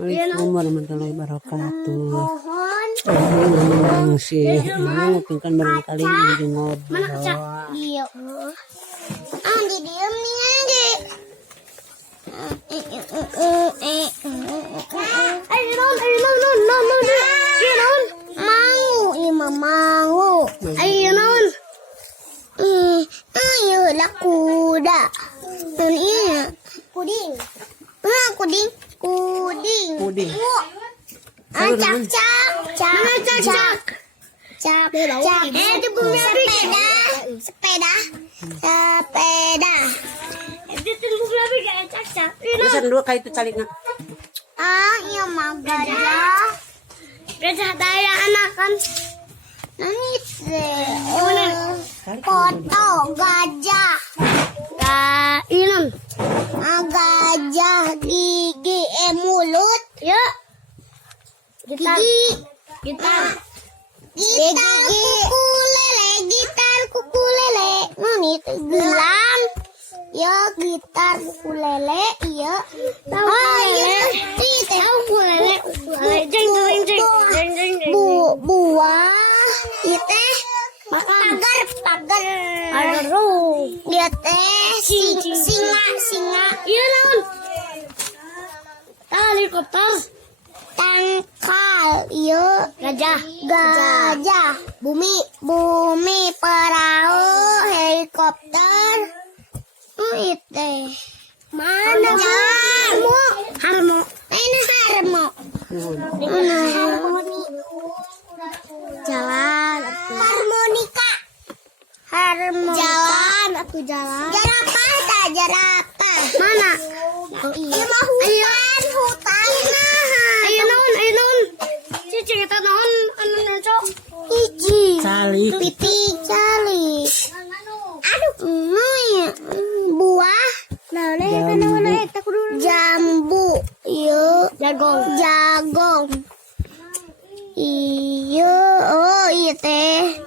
Assalamualaikum warahmatullahi wabarakatuh. Ini sih ngupingkan barangkali ini ngobrol. Iya. Andi diam nih Andi. Ayo non mau. Ayo non. Ayo lah kuda. Non iya. Kuding. Kuding. Cak. Sepeda. Pesan dua kali itu caliknya. Iya mah gajah. Gajah daya anakan. Nani foto gajah. Ini gajah gigi mulut. Ya. Gitar kuku lele. Nani gelang. Ya gitar ukulele, iya. Buah, itu pagar. Dia teh singa. Iya non. Helikopter. Tangkal, iya. Gajah. Bumi, perahu, helikopter. Itu mana harmo jalan jerapah mana hutan ayo non cici kita non Calik. Calik. Aduh, buah. Jambu. Iya. Jagong. Iya. Oh, iya teh.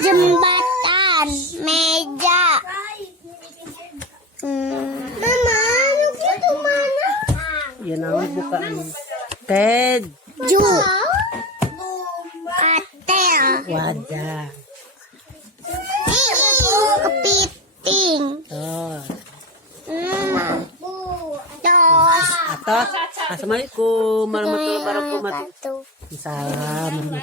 Jembatan. Meja. Mama, itu mana? Ya namanya bukan keju. Katel. Wadah. Kepiting. Atas. Assalamualaikum warahmatullahi wabarakatuh. Salam.